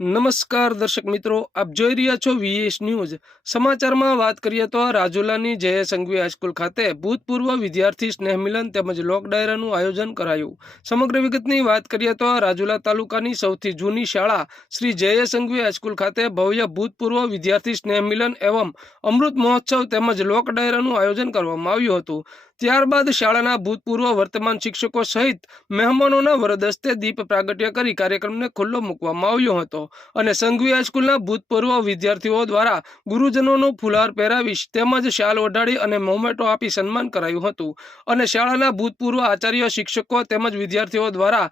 નમસ્કાર દર્શક મિત્રો, આપ જોઈ રહ્યા છો વીએસ ન્યૂઝ સમાચારમાં વાત કરીએ તો રાજુલાની જય સંઘવી હાઈસ્કૂલ ખાતે ભૂતપૂર્વ વિદ્યાર્થી સ્નેહ તેમજ લોક ડાયરાનું આયોજન કરાયું. સમગ્ર વિગતની વાત કરીએ તો રાજુલા તાલુકાની સૌથી જૂની શાળા શ્રી જય સંઘવી હાઈસ્કૂલ ખાતે ભવ્ય ભૂતપૂર્વ વિદ્યાર્થી સ્નેહ મિલન એવં અમૃત મહોત્સવ તેમજ લોક ડાયરાનું આયોજન કરવામાં આવ્યું હતું. ત્યારબાદ શાળાના ભૂતપૂર્વ વર્તમાન શિક્ષકો સહિત મહેમાનોના વરદસ્તે દીપ પ્રાગટ્ય કરી કાર્યક્રમને ખુલ્લો મૂકવામાં આવ્યો હતો અને સંઘવી હાઈસ્કૂલના ભૂતપૂર્વ વિદ્યાર્થીઓ દ્વારા ગુરુજનોનું ફુલાર પહેરાવી તેમજ શાલ ઓઢાડી અને મોમેટો આપી સન્માન કરાયું હતું. અને શાળાના ભૂતપૂર્વ આચાર્ય શિક્ષકો તેમજ વિદ્યાર્થીઓ દ્વારા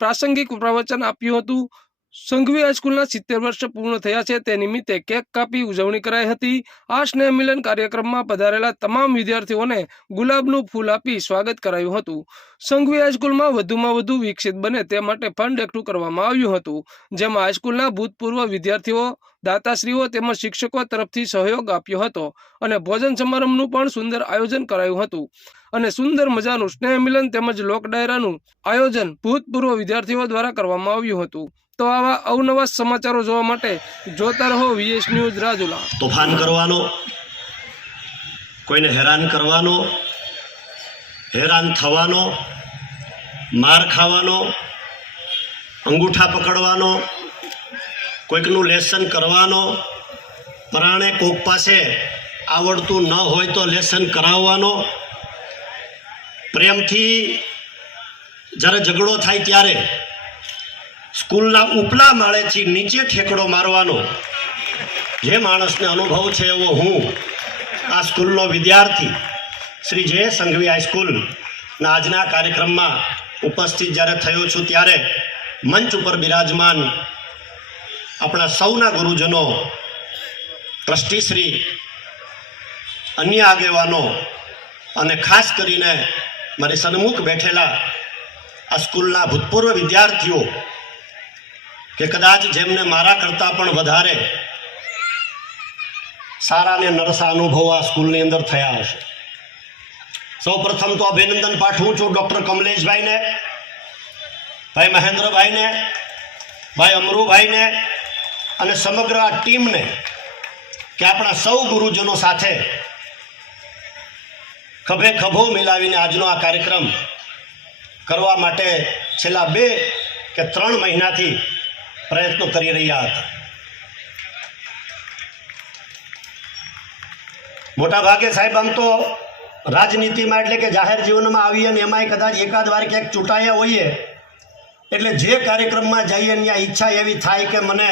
પ્રાસંગિક પ્રવચન આપ્યું હતું. સંઘવી હાઈસ્કૂલના સિત્તેર વર્ષ પૂર્ણ થયા છે. તે નિમિત્તે કેક કાપી ઉજવણી કરાઈ હતી. આ સ્નેહ મિલન કાર્યક્રમમાં પધારેલા તમામ વિદ્યાર્થીઓને ગુલાબનું ફૂલ આપી સ્વાગત કરાયું હતું. સંઘવી હાઈસ્કૂલમાં વધુમાં વધુ વિકસિત બને તે માટે ફંડ એકઠું કરવામાં આવ્યું હતું. જેમાં હાઈસ્કૂલના ભૂતપૂર્વ વિદ્યાર્થીઓ, દાતાશ્રીઓ તેમજ શિક્ષકો તરફથી સહયોગ આપ્યો હતો અને ભોજન સમારંભનું પણ સુંદર આયોજન કરાયું હતું. અને સુંદર મજાનું સ્નેહ મિલન તેમજ લોક ડાયરાનું આયોજન ભૂતપૂર્વ વિદ્યાર્થીઓ દ્વારા કરવામાં આવ્યું હતું. તો આવા અવનવા સમાચારો જોવા માટે જોતા રહો વીએસ ન્યૂઝ રાજુલા. તોફાન કરવાનો, કોઈને હેરાન કરવાનો, હેરાન થવાનો, માર ખાવાનો, અંગૂઠા પકડવાનો, કોઈકનું લેસન કરવાનો, પરાણે કોક પાસે આવડતું ન હોય તો લેસન કરાવવાનો, પ્રેમથી જ્યારે ઝઘડો થાય ત્યારે સ્કૂલના ઉપલા માળેથી નીચે ઠેકડો મારવાનો. જે માણસને અનુભવ છે એવો હું આ સ્કૂલનો વિદ્યાર્થી શ્રી જય સંઘવી હાઈસ્કૂલના આજના કાર્યક્રમમાં ઉપસ્થિત જ્યારે થયો છું ત્યારે મંચ ઉપર બિરાજમાન આપણા સૌના ગુરુજનો ટ્રસ્ટીશ્રી અન્ય આગેવાનો અને ખાસ કરીને મારી સન્મુખ બેઠેલા આ સ્કૂલના ભૂતપૂર્વ વિદ્યાર્થીઓ કે કદાચ જેમને મારા કરતાં પણ વધારે સારા ને નરસા અનુભવ આ સ્કૂલની અંદર થયા હશે. સૌ પ્રથમ તો અભિનંદન પાઠવું છું ડૉક્ટર કમલેશભાઈને, ભાઈ મહેન્દ્રભાઈને, ભાઈ અમરુભાઈને અને સમગ્ર આ ટીમને કે આપણા સૌ ગુરુજનો સાથે ખભે ખભો મિલાવીને આજનો આ કાર્યક્રમ કરવા માટે છેલ્લા બે કે ત્રણ મહિનાથી પ્રયત્નો કરી રહ્યા હતા મોટા ભાગે સાહેબ આમ તો રાજનીતિમાં એટલે કે જાહેર જીવનમાં આવીએ ને એમાંય કદાચ એકાદ વાર ક્યાંક ચૂંટાયા હોઈએ, એટલે જે કાર્યક્રમમાં જઈએ ને ત્યાં ઈચ્છા એવી થાય કે મને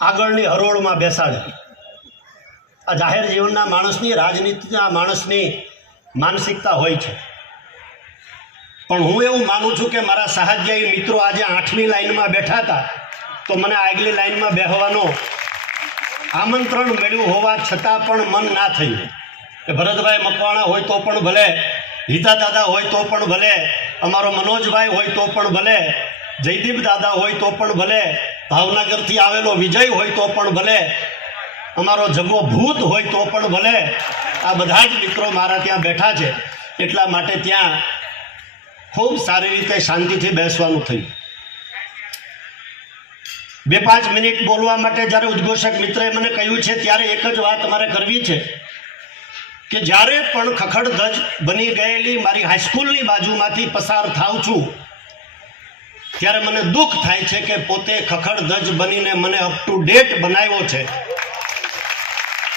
આગળની હરોળમાં બેસાડે. આ જાહેર જીવનના માણસની, રાજનીતિના માણસની માનસિકતા હોય છે. પણ હું એવું માનું છું કે મારા સહાધ્યાયી મિત્રો આજે આઠમી લાઈનમાં બેઠા હતા. તો મને આગલી લાઈનમાં બેહવાનો આમંત્રણ મળ્યું હોવા છતાં પણ મન ના થયું. કે ભરતભાઈ મકવાણા હોય તો પણ ભલે, હિતા દાદા હોય તો પણ ભલે, અમારો મનોજભાઈ હોય તો પણ ભલે, જયદીપ દાદા હોય તો પણ ભલે, ભાવનગરથી આવેલો વિજય હોય તો પણ ભલે, અમારો જગો ભૂત હોય તો પણ ભલે, આ બધા જ મિત્રો મારા ત્યાં બેઠા છે. એટલા માટે ત્યાં ખૂબ સારી રીતે શાંતિથી બેસવાનું થયું. બે પાંચ મિનિટ બોલવા માટે જ્યારે ઉદ્ઘોષક મિત્રએ મને કહ્યું છે, ત્યારે એક જ વાત મારે કરવી છે કે જ્યારે પણ ખખડધજ બની ગયેલી મારી હાઈસ્કૂલની બાજુમાંથી પસાર થાઉં છું, ત્યારે મને દુઃખ થાય છે કે પોતે ખખડધજ બનીને મને અપ ટુ ડેટ બનાવ્યો છે.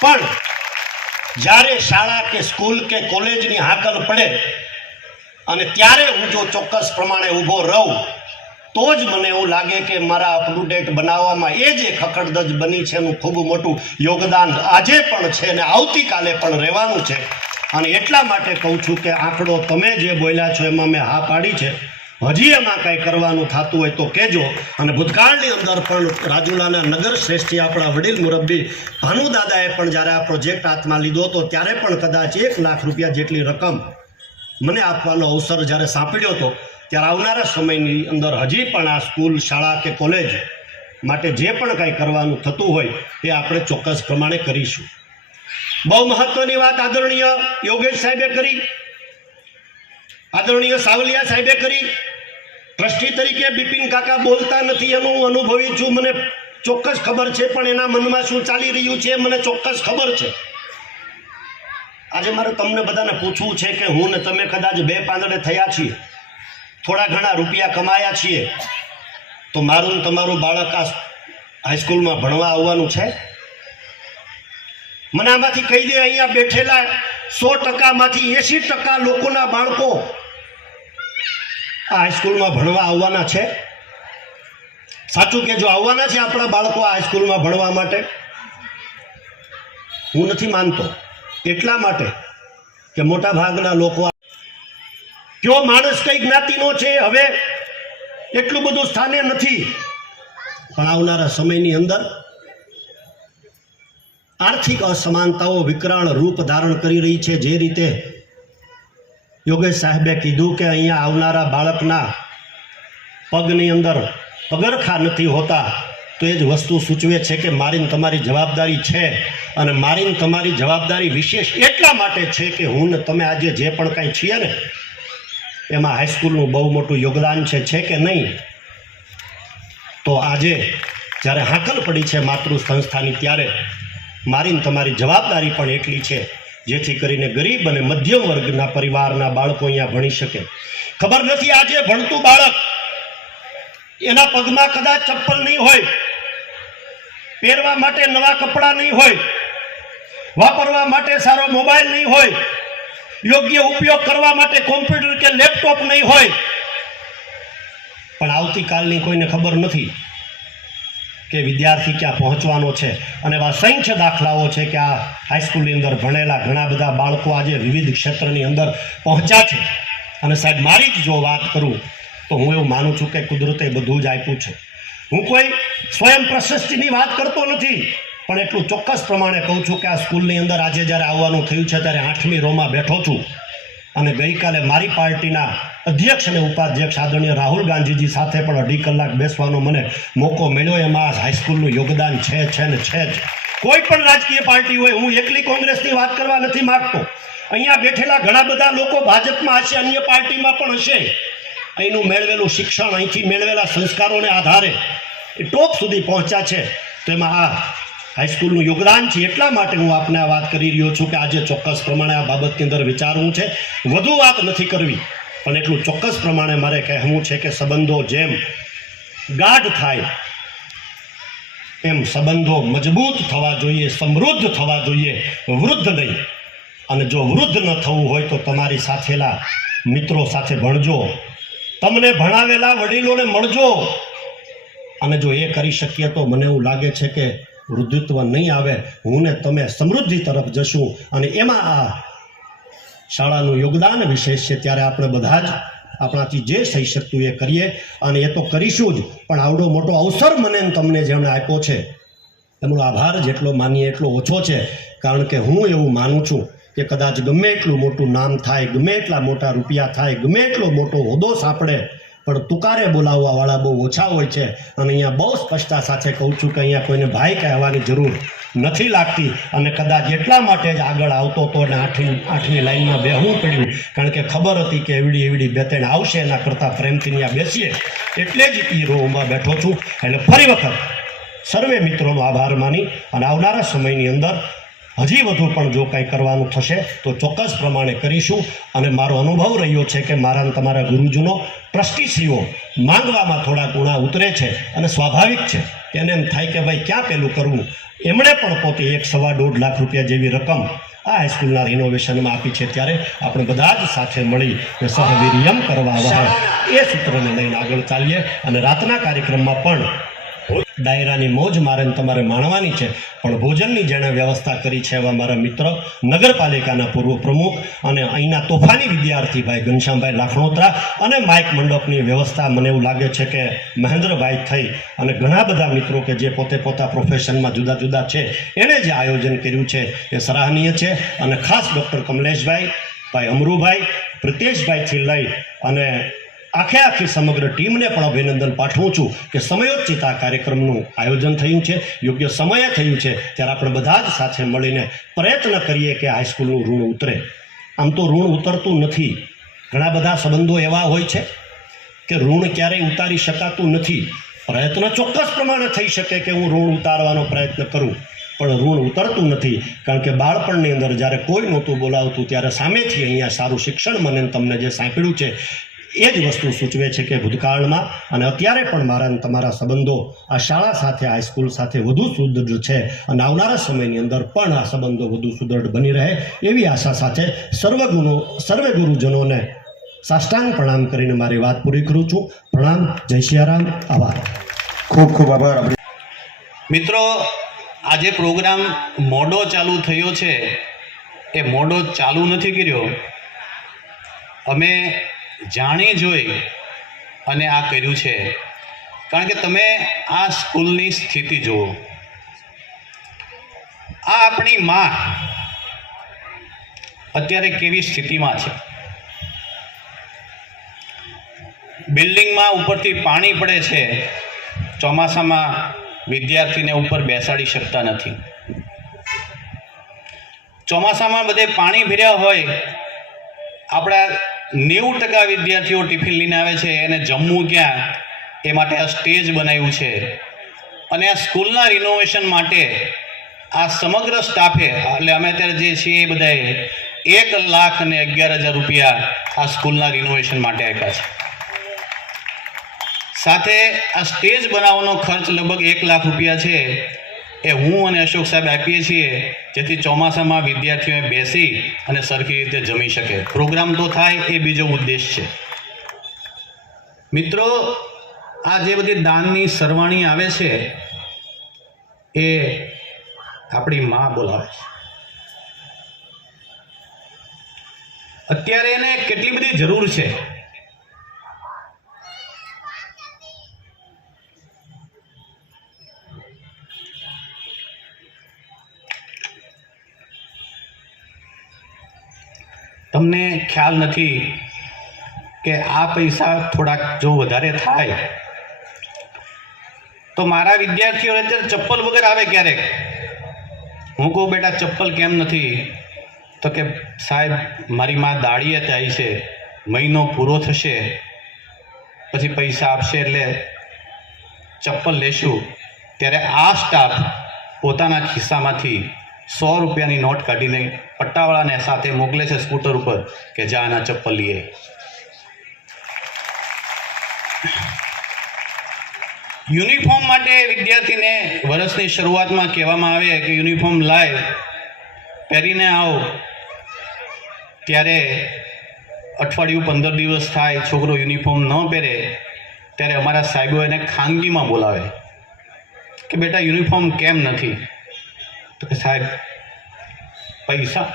પણ જ્યારે શાળા કે સ્કૂલ કે કોલેજની હાકલ પડે અને ત્યારે હું જો ચોક્કસ પ્રમાણે ઊભો રહું તો જ મને એવું લાગે કે મારા અપટુડેટ બનાવવામાં એ જે ખખડદજ બની છે એનું ખૂબ મોટું યોગદાન આજે પણ છે અને આવતીકાલે પણ રહેવાનું છે. અને એટલા માટે કહું છું કે આંકડો તમે જે બોલ્યા છો એમાં મેં હા પાડી છે. હજી એમાં કાંઈ કરવાનું થતું હોય તો કહેજો. અને ભૂતકાળની અંદર પણ રાજુલાના નગર શ્રેષ્ઠી આપણા વડીલ મુરબ્બી ભાનુદાદાએ પણ જ્યારે આ પ્રોજેક્ટ હાથમાં લીધો હતો, ત્યારે પણ કદાચ એક લાખ રૂપિયા જેટલી રકમ મને આપવાનો અવસર જ્યારે સાંપડ્યો હતો ત્યારે આવનારા સમયની અંદર હજી પણ આ સ્કૂલ, શાળા કે કોલેજ માટે જે પણ કાંઈ કરવાનું થતું હોય તે આપણે ચોક્કસ પ્રમાણે કરીશું. બહુ મહત્વની વાત આદરણીય યોગેશ સાહેબે કરી. આદરણીય સાવલિયા સાહેબે કરી. ટ્રસ્ટી તરીકે બિપિન કાકા બોલતા નથી એનું હું અનુભવી છું. મને ચોક્કસ ખબર છે, પણ એના મનમાં શું ચાલી રહ્યું છે મને ચોક્કસ ખબર છે. આજે મારે તમને બધાને પૂછવું છે કે હું ને તમે કદાચ બે પાંદડે થયા છીએ. થોડા ઘણા રૂપિયા કમાયા છીએ, તો મારું તમારું બાળક આ હાઈસ્કૂલમાં ભણવા આવવાનું છે? મને આમાંથી કહી દે, અહીંયા બેઠેલા સો ટકામાંથી એંશી ટકા લોકોના બાળકો આ હાઈસ્કૂલમાં ભણવા આવવાના છે. સાચું કે જો આવવાના છે આપણા બાળકો આ હાઈસ્કૂલમાં ભણવા માટે? હું નથી માનતો. એટલા માટે કે મોટા ભાગના લોકો કયો માણસ કઈ જ્ઞાતિનો છે, હવે એટલું બધું સ્થાને નથી. પણ આવનારા સમયની અંદર આર્થિક અસમાનતાઓ વિકરાળ રૂપ ધારણ કરી રહી છે, જે રીતે યોગેશ સાહેબે કીધું કે અહીંયા આવનારા બાળકના પગની અંદર પગરખા નથી હોતા, તો એ જ વસ્તુ સૂચવે છે કે મારીને તમારી જવાબદારી છે અને મારીને તમારી જવાબદારી વિશેષ એટલા માટે છે કે હું ને તમે આજે જે પણ કાંઈ છીએ ને એમાં હાઈસ્કૂલનું બહુ મોટું યોગદાન છે છે કે નહીં? તો આજે જ્યારે હાકલ પડી છે માતૃ સંસ્થાની ત્યારે મારીને તમારી જવાબદારી પણ એટલી છે, જેથી કરીને ગરીબ અને મધ્યમ વર્ગના પરિવારના બાળકો અહીંયા ભણી શકે. ખબર નથી આજે ભણતું બાળક એના પગમાં કદાચ ચપ્પલ નહીં હોય, પહેરવા માટે નવા કપડાં નહીં હોય, વાપરવા માટે સારો મોબાઈલ નહીં હોય યોગ્ય ઉપયોગ કરવા માટે કોમ્પ્યુટર કે લેપટોપ નહીં હોય. પણ આવતીકાલની કોઈને ખબર નથી કે વિદ્યાર્થી ક્યાં પહોંચવાનો છે અને એવા સંખ્ય દાખલાઓ છે કે આ હાઈસ્કૂલની અંદર ભણેલા ઘણા બધા બાળકો આજે વિવિધ ક્ષેત્રની અંદર પહોંચ્યા છે. અને સાહેબ, મારી જ જો વાત કરું, તો હું એવું માનું છું કે કુદરતે બધું જ આપ્યું છે. હું કોઈ સ્વયં પ્રશસ્તિની વાત કરતો નથી. પણ એટલું ચોક્કસ પ્રમાણે કહું છું કે આ સ્કૂલની અંદર આજે જ્યારે આવવાનું થયું છે, ત્યારે આઠમી રોમાં બેઠો છું. અને ગઈકાલે મારી પાર્ટીના અધ્યક્ષ અને ઉપાધ્યક્ષ આદરણીય રાહુલ ગાંધીજી સાથે પણ અઢી કલાક બેસવાનો મને મોકો મળ્યો. એમાં હાઈસ્કૂલનું યોગદાન છે છે ને છે જ. કોઈ પણ રાજકીય પાર્ટી હોય, હું એકલી કોંગ્રેસની વાત કરવા નથી માગતો. અહીંયા બેઠેલા ઘણા બધા લોકો ભાજપમાં હશે, અન્ય પાર્ટીમાં પણ હશે. અહીંનું મેળવેલું શિક્ષણ અહીંથી મેળવેલા સંસ્કારોને આધારે એ ટોપ સુધી પહોંચ્યા છે. તો એમાં આ હાઈસ્કૂલનું યોગદાન છે એટલા માટે હું આપને આ વાત કરી રહ્યો છું કે આજે ચોક્કસ પ્રમાણે આ બાબતની અંદર વિચારવું છે. વધુ વાત નથી કરવી, પણ એટલું ચોક્કસ પ્રમાણે મારે કહેવું છે કે સંબંધો જેમ ગાઢ થાય, એમ સંબંધો મજબૂત થવા જોઈએ, સમૃદ્ધ થવા જોઈએ, વૃદ્ધ નહીં. અને જો વૃદ્ધ ન થવું હોય તો તમારી સાથેલા મિત્રો સાથે ભણજો. તમને ભણાવેલા વડીલોને મળજો. અને જો એ કરી શકીએ તો મને એવું લાગે છે કે વૃદ્ધત્વ નહીં આવે, હું ને તમે સમૃદ્ધિ તરફ જશું. અને એમાં આ શાળાનું યોગદાન વિશેષ છે, ત્યારે આપણે બધા જ આપણાથી જે થઈ શકતું એ કરીએ અને એ તો કરીશું જ. પણ આવડો મોટો અવસર મને તમને જેમણે આપ્યો છે. એમનો આભાર જેટલો માનીએ એટલો ઓછો છે. કારણ કે હું એવું માનું છું કે કદાચ ગમે એટલું મોટું નામ થાય, ગમે એટલા મોટા રૂપિયા થાય, ગમે એટલો મોટો હોદો સાંપડે પણ તુકારે બોલાવવાવાળા બહુ ઓછા હોય છે. અને અહીંયા બહુ સ્પષ્ટતા સાથે કહું છું કે અહીંયા કોઈને ભાઈ કહેવાની જરૂર નથી લાગતી. અને કદાચ એટલા માટે જ આગળ આવતો હતો અને આઠમી આઠમી લાઈનમાં બેહવું પડ્યું. કારણ કે ખબર હતી કે એવડી એવડી બે ત્રણ આવશે, એના કરતાં પ્રેમથી ત્યાં બેસીએ. એટલે જ એ રોમાં બેઠો છું. એટલે ફરી વખત સર્વે મિત્રોનો આભાર માની અને આવનારા સમયની અંદર હજી વધુ પણ જો કાંઈ કરવાનું થશે, તો ચોક્કસ પ્રમાણે કરીશું. અને મારો અનુભવ રહ્યો છે કે મારા તમારા ગુરુજનો ટ્રસ્ટીશ્રીઓ માંગવામાં થોડા ગુણા ઉતરે છે અને સ્વાભાવિક છે. તેને એમ થાય કે ભાઈ, ક્યાં પેલું કરવું? એમણે પણ પોતે એક સવા દોઢ લાખ રૂપિયા જેવી રકમ આ હાઈસ્કૂલના રિનોવેશનમાં આપી છે. ત્યારે આપણે બધા જ સાથે મળી ને સહવિરિયમ કરવા એ સૂત્રને લઈને આગળ ચાલીએ અને રાતના કાર્યક્રમમાં પણ ડાયરાની મોજ મારે તમારે માણવાની છે. પણ ભોજનની જેણે વ્યવસ્થા કરી છે એવા મારા મિત્ર, નગરપાલિકાના પૂર્વ પ્રમુખ અને અહીંના તોફાની વિદ્યાર્થી ભાઈ ઘનશ્યામભાઈ લાખણોત્રા અને માઇક મંડપની વ્યવસ્થા મને એવું લાગે છે કે મહેન્દ્રભાઈ થઈ અને ઘણા બધા મિત્રો કે જે પોતે પોતા પ્રોફેશનમાં જુદા જુદા છે, એણે જે આયોજન કર્યું છે એ સરાહનીય છે. અને ખાસ ડૉક્ટર કમલેશભાઈ, ભાઈ અમરુભાઈ, પ્રિતેશભાઈથી લઈ અને આખે આખી સમગ્ર ટીમને પણ અભિનંદન પાઠવું છું કે સમયોચિત આ કાર્યક્રમનું આયોજન થયું છે, યોગ્ય સમયે થયું છે, ત્યારે આપણે બધા જ સાથે મળીને પ્રયત્ન કરીએ કે હાઈસ્કૂલનું ઋણ ઉતરે. આમ તો ઋણ ઉતરતું નથી. ઘણા બધા સંબંધો એવા હોય છે કે ઋણ ક્યારેય ઉતારી શકાતું નથી. પ્રયત્ન ચોક્કસ પ્રમાણે થઈ શકે કે હું ઋણ ઉતારવાનો પ્રયત્ન કરું, પણ ઋણ ઉતરતું નથી. કારણ કે બાળપણની અંદર જ્યારે કોઈ નહોતું બોલાવતું, ત્યારે સામેથી અહીંયા સારું શિક્ષણ મને તમને જે સાંભળ્યું છે એ જ વસ્તુ સૂચવે છે કે ભૂતકાળમાં અને અત્યારે પણ મારા અને તમારા સંબંધો આ શાળા સાથે હાઈસ્કૂલ સાથે વધુ સુદૃઢ છે અને આવનારા સમયની અંદર પણ આ સંબંધો વધુ સુદૃઢ બની રહે એવી આશા સાથે સર્વગુરુ સર્વે ગુરુજનોને સાષ્ટાંગ પ્રણામ કરીને મારી વાત પૂરી કરું છું. પ્રણામ જય સિયારામ આભાર. ખૂબ ખૂબ આભાર. મિત્રો આજે પ્રોગ્રામ મોડો ચાલુ થયો છે. એ મોડો ચાલુ નથી કર્યો. અમે જાણી જોઈ અને આ કર્યું છે. કારણ કે તમે આ સ્કૂલની સ્થિતિ જુઓ. આ આપણી માં અત્યારે કેવી સ્થિતિમાં છે? બિલ્ડિંગમાં ઉપરથી પાણી પડે છે. ચોમાસામાં વિદ્યાર્થીને ઉપર બેસાડી શકતા નથી. ચોમાસામાં બધે પાણી ભર્યા હોય, આપણા નેવું ટકા વિદ્યાર્થીઓ ટિફિન લઈને આવે છે, એને જમવું ક્યાં? એ માટે આ સ્ટેજ બનાવ્યું છે. અને આ સ્કૂલના રિનોવેશન માટે આ સમગ્ર સ્ટાફે એટલે અમે અત્યારે જે છીએ એ બધાએ એક લાખ અને અગિયાર હજાર રૂપિયા આ સ્કૂલના રિનોવેશન માટે આપ્યા છે. સાથે આ સ્ટેજ બનાવવાનો ખર્ચ લગભગ એક લાખ રૂપિયા છે. એ હું અને અશોક સાહેબ આપીએ છીએ, જેથી ચોમાસામાં વિદ્યાર્થીઓએ બેસી અને સરખી રીતે જમી શકે. પ્રોગ્રામ તો થાય એ બીજો ઉદ્દેશ છે. મિત્રો, આ જે બધી દાનની સરવાણી આવે છે, એ આપણી મા બોલાવે છે. અત્યારે એને કેટલી બધી જરૂર છે. તમને ખ્યાલ નથી કે આ પૈસા થોડાક જો વધારે થાય, તો મારા વિદ્યાર્થીઓ અત્યારે ચપ્પલ વગર આવે ક્યારેક હું કહું, બેટા, ચપ્પલ કેમ નથી? તો કે, સાહેબ, મારી માં દાળીએ થાય છે. મહિનો પૂરો થશે, પછી પૈસા આપશે એટલે ચપ્પલ લેશું. ત્યારે આ સ્ટાફ પોતાના ખિસ્સામાંથી સો રૂપિયાની નોટ કાઢીને પટ્ટાવાળાને સાથે મોકલે છે સ્કૂટર ઉપર કે જા આના ચપ્પલ લઈએ. યુનિફોર્મ માટે વિદ્યાર્થીને વર્ષની શરૂઆતમાં કહેવામાં આવે કે યુનિફોર્મ લાય, પહેરીને આવો. ત્યારે અઠવાડિયું પંદર દિવસ થાય, છોકરો યુનિફોર્મ ન પહેરે, ત્યારે અમારા સાહેબો એને ખાનગીમાં બોલાવે કે બેટા યુનિફોર્મ કેમ નથી? તો કે સાહેબ પૈસા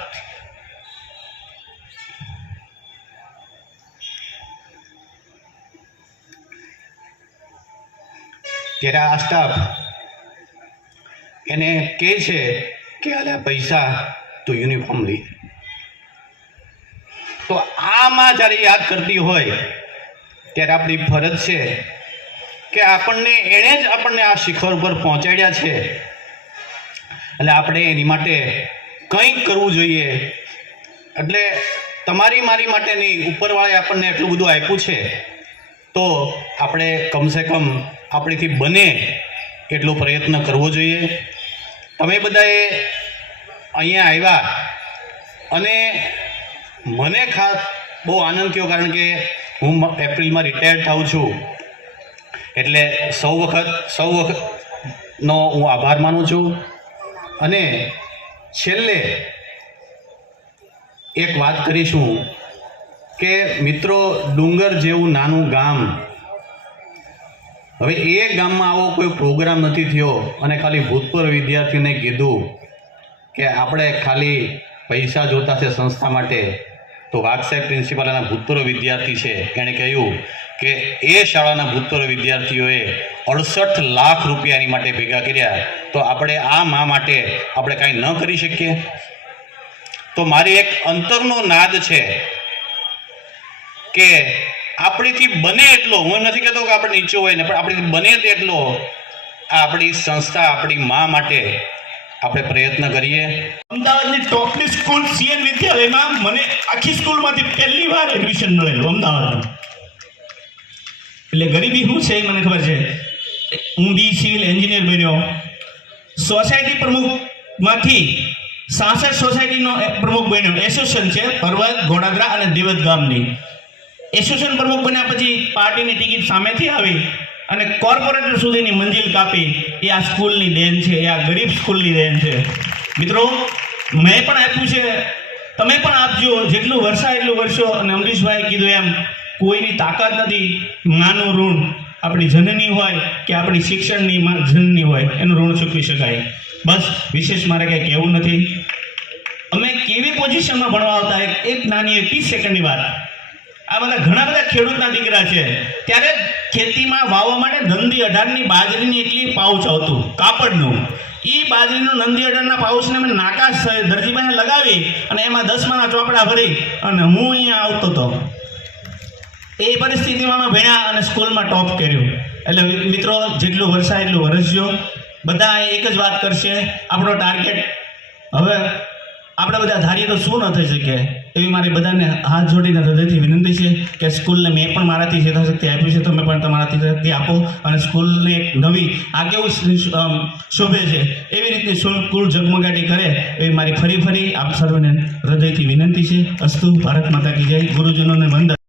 ત્યારે આ સ્ટાફ એને કહે છે કે આલે પૈસા તો યુનિફોર્મ લઈ તો આમાં જ્યારે યાદ કરતી હોય ત્યારે આપણી ફરજ છે કે આપણને એણે જ આપણને આ શિખર ઉપર પહોંચાડ્યા છે. એટલે આપણે એની માટે કંઈક કરવું જોઈએ. એટલે તમારી મારી માટે નહીં, ઉપરવાળાએ આપણને એટલું બધું આપ્યું છે. તો આપણે કમસે કમ આપણીથી બને એટલો પ્રયત્ન કરવો જોઈએ. તમે બધાએ અહીંયા આવ્યા અને મને ખાસ બહુ આનંદ થયો કારણ કે હું એપ્રિલમાં રિટાયર્ડ થાઉં છું. એટલે સૌ વખત, સૌ વખતનો હું આભાર માનું છું. અને છેલ્લે એક વાત કરીશું કે મિત્રો, ડુંગર જેવું નાનું ગામ, હવે એ ગામમાં આવો કોઈ પ્રોગ્રામ નથી થયો અને ખાલી ભૂતપૂર્વ વિદ્યાર્થીને કીધું કે આપણે ખાલી પૈસા જોતા છે સંસ્થા માટે. તો વાઘ સાહેબ પ્રિન્સિપાલ એના ભૂતપૂર્વ વિદ્યાર્થી છે. એણે કહ્યું કે એ શાળાના ભૂતપૂર્વ વિદ્યાર્થીઓએ અડસઠ લાખ રૂપિયા એની માટે ભેગા કર્યા. તો આપણે આ મા માટે આપણે કાંઈ ન કરી શકીએ? તો મારી એક અંતરનો નાદ છે કે આપણીથી બને એટલો, હું નથી કહેતો કે આપણે નીચું હોય ને, પણ આપણીથી બને તેટલો આ આપણી સંસ્થા, આપણી મા માટે આપણે પ્રયત્ન કરીએ. અમદાવાદની ટોપની સ્કૂલ સીએન વિદ્યાલયમાં મને આખી સ્કૂલમાંથી પહેલી વાર એડમિશન મળેલું અમદાવાદમાં એટલે ગરીબી શું છે એ મને ખબર છે? ઊંધી સિવિલ એન્જિનિયર બન્યો. સોસાયટી પ્રમુખમાંથી સાસઠ સોસાયટીનો પ્રમુખ બન્યો. એસોસિએશન છે પર્વત ઘોડાદરા અને દેવત ગામની. એસોસિએશન પ્રમુખ બન્યા પછી પાર્ટીની ટિકિટ સામેથી આવી. અને કોર્પોરેટર સુધીની મંજિલ કાપી, એ આ સ્કૂલની દેન છે, એ આ ગરીબ સ્કૂલની દેન છે. મિત્રો, મેં પણ આપ્યું છે, તમે પણ આપજો, જેટલું વર્ષા એટલું વર્ષો અને અમરીશભાઈ કીધું એમ, કોઈની તાકાત નથી, નાનું ઋણ આપણી જનની હોય કે આપણી શિક્ષણની જનની હોય, એનું ઋણ ચૂકવી શકાય. બસ, વિશેષ મારે કંઈ કહેવું નથી. અમે કેવી પોઝિશનમાં ભણવા આવતા? એક નાની, એક ત્રીસ સેકન્ડની વાત. આ બધા ઘણા બધા ખેડૂતના દીકરા છે. ત્યારે ખેતીમાં વાવવા માટે નંદી અઢારની બાજરીની એટલી પાઉચ આવતું, કાપડનું. એ બાજરીનું નંદી અઢારના પાઉચને મેં નાકા દરજીભાઈને લગાવી અને એમાં દસમાના ચોપડા ભરી અને હું અહીંયા આવતો હતો એ પરિસ્થિતિમાં અમે ભણ્યા અને સ્કૂલમાં ટોપ કર્યું. એટલે મિત્રો, જેટલું વરસાય એટલું વરસજો બધા એક જ વાત કરશે, આપણો ટાર્ગેટ. હવે આપણે બધા ધારીએ તો શું ન થઈ શકે? એવી મારી બધાને હાથ જોડીને હૃદયથી વિનંતી છે કે સ્કૂલને મેં પણ મારાથી યથાશક્તિ આપી છે. તમે પણ તમારાથી શક્તિ આપો અને સ્કૂલને એક નવી આ કેવું શોભે છે. એવી રીતે સ્કૂલ ઝગમગાટી કરે એવી મારી ફરી ફરી આપ સર્વને હૃદયથી વિનંતી છે. અસ્તુ ભારત માતા કી જય. ગુરુજનોને વંદન